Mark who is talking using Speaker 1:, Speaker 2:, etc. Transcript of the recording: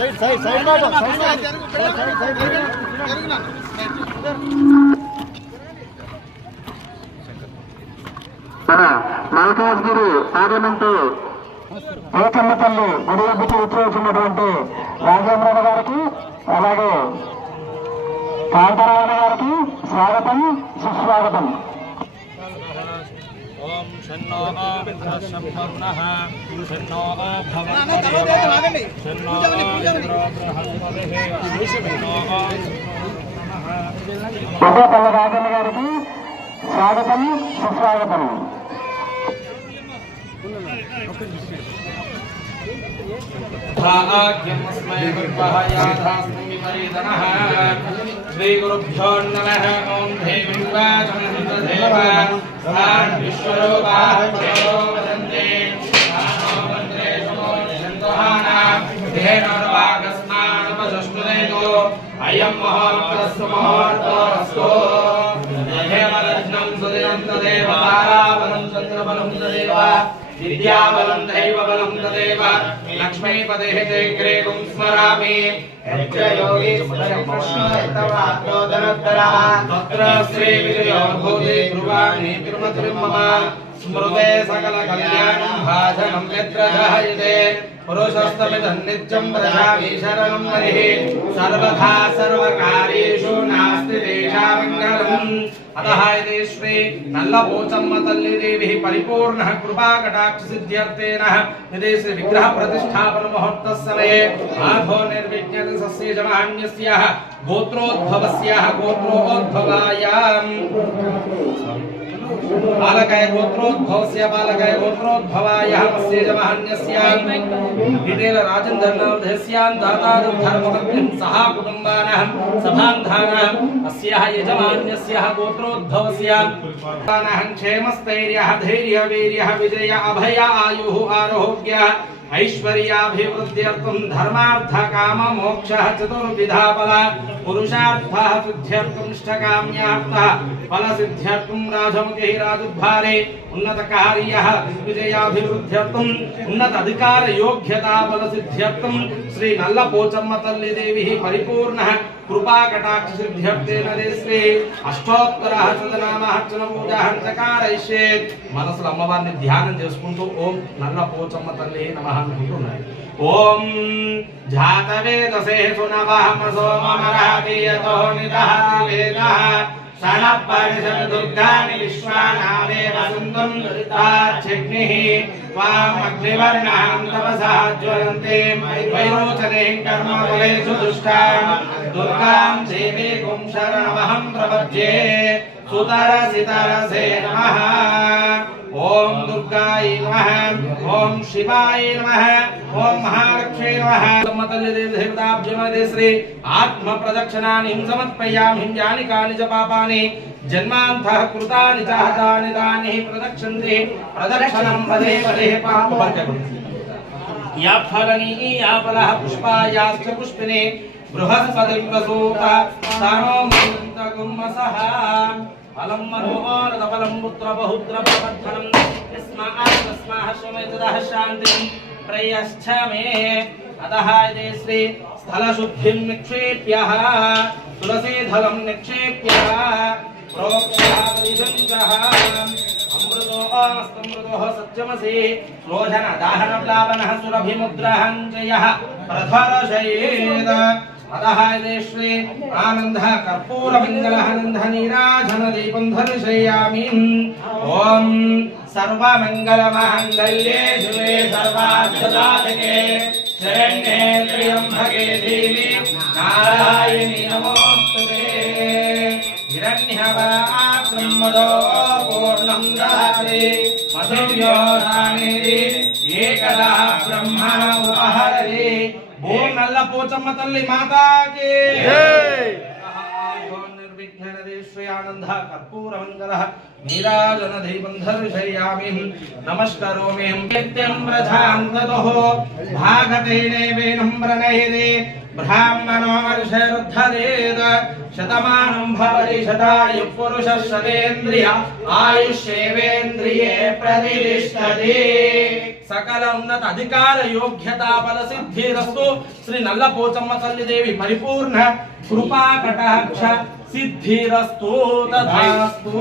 Speaker 1: Side side side madam side side side. Side
Speaker 2: మన Malkajgiri parliament ఏకమ్మ తల్లి గుడి వద్దకు వచ్చేసినటువంటి రాజేంద్ర గారికి అలాగే కాంతారాయణ గారికి స్వాగతం సుస్వాగతం.
Speaker 3: ఓం షన్నో సంపన్నః షన్నో
Speaker 1: ఆగండి.
Speaker 3: షన్నో
Speaker 2: పెద్దపల్లి రాజన్న గారికి స్వాగతం సుస్వాగతం
Speaker 3: విర్వహయాధాస్మి విపరీతనః శ్రీగురుభ్యో నమః. దేహనర్వాగస్నానపశుష్టుదేతో అయం మహోత్తస్సు మహోత్తరస్తో దేహేమలగ్నం సుదినం తదేవ తారాబలం చంద్రబలం తదేవ విద్యాబలం దైవబలం తదేవ. లక్ష్మీపదే తే గ్రేగుం స్మరామి. తత్ర శ్రీ విజయోర్భూతి ధ్రువాణి తిరుమతిరిం మమ స్మృతే సకల కళ్యాణం యత్ర జాయతే పురుషస్తమిదం నిత్యం ప్రజామి శరణం హరిః సర్వథా సర్వకార్యేషు నాస్తి దేశామంగళం అతః ఇది శ్రీ నల్లపోచమ్మ తల్లి దేవి పరిపూర్ణ కృపా కటాక్ష సిద్ధ్యర్థేన ఇది శ్రీ విగ్రహ ప్రతిష్టాపన बालकाय गोत्रोद्भवस्य बालकाय गोत्रोद्भवायः पश्येजमहन्यस्यान् विटेल राजन् धर्मवर्धस्यान् दातादुद्धर्मभक्तिं सः कुटुम्बानः विजय अभय आयु आरोग्यः ऐश्वर्याभिवृद्ध्यर्थं धर्मार्थ काम मोक्षः चतुर्विधा फल पुरुषार्थः शुद्ध्यर्थं इष्टकाम्यार्थः फलसिद्ध्यर्थं राजमुखिः राजुद्भारे। మోక్ష ఉన్నత కార్య దిగ్విజయాభివృద్ధ్యర్థం ఉన్నత అధికార యోగ్యతా ఫల సిద్ధ్యర్థం శ్రీ నల్ల పోచమ్మ తల్లిదేవి పరిపూర్ణ కృపా కటాక్ష సిద్ధ్యర్థేన శ్రీ. అష్టోత్తర శతనామ అర్చన పూజ హంచకారైష్యే మనసులో అమ్మవారిని ధ్యానం చేసుకుంటూ ఓం నల్ల పోచమ్మ తల్లి నమ అనుకుంటున్నాయి. ఓం జాతవేదసే సునవహమసో మమరాతీయతో నిదహతి వేదః షణపరిషద్ దుర్గాని విశ్వానాదేవ సుందం దురితాచ్ఛగ్నిః త్వామగ్నివర్ణాం తపసా జ్వలంతే వైరోచనే కర్మఫలేషు దుష్టాం దుర్గాం దేవీకుం శరణమహం ప్రపద్యే సుతరసితరసే నమః ओम दुर्गाय नमः ओम शिवाय नमः ओम महालक्ष्मी नमः। समतले देवताभ्यमदे श्री आत्म प्रदक्षिणानि हिं समर्पयामि हिं जानिकानि च पापानि, जन्मान्तः कृतानि च दानि तानि प्रदक्षन्ते। प्रदक्षिणं पदे पदे पापं। या फलनी, या फलः पुष्पा याश्च पुष्पिने बृहस्पतिं वसूता सानो मन्दगुम्मसः ఫలం మనోహరద ఫలం పుత్ర బహుత్ర ప్రవర్ధనం. యస్మాత్ తస్మాహ స్వమైతదః శాంతిం ప్రయశ్చమే అదః ఇది శ్రీ స్థల శుద్ధిం నిక్షేప్య. తులసీధలం నిక్షేప్య. ప్రోక్ష్యాపరిశంకః అమృతోస్తమృతోః సత్యమసి. లోధన దాహన ప్లావనః సురభిముద్రహం జయః ప్రధరశయేద. అదహాదేశ్వే ఆనంద కర్పూర మంగళహనంద నీరాధన దీపం ధనుషయామి ఓం సర్వమంగళమహంగళ్యే శివే సర్వార్థదాతకే శరణ్యే త్ర్యంభగే దేవి నారాయణి నమోస్తుతే హిరణ్యవరాత్మదో పూర్ణం దాతే మధుర్యోరాణి ఏకదా బ్రహ్మణ ఉపహరే ఓం నల్ల పోచమ్మ తల్లి మాతాకి. నిర్విఘ్న శ్రీ ఆనంద కర్పూర మంగళ నీరాజన దైవంధర్షయామి నమస్కరోమి ప్రధాంతతో భాగతేనేవేనం ప్రణయదే బ్రాహ్మణో వర్షరుద్ధరేద శతమానం భవతి శతాయు పురుష శతేంద్రియ ఆయుష్యేవేంద్రియే ప్రతిష్టది సకల ఉన్నత అధికార యోగ్యత బల సిద్ధిరస్తు శ్రీ నల్లపోచమ్మ తల్లిదేవి పరిపూర్ణ కృపా కటాక్ష సిద్ధిరస్తు తథాస్తు.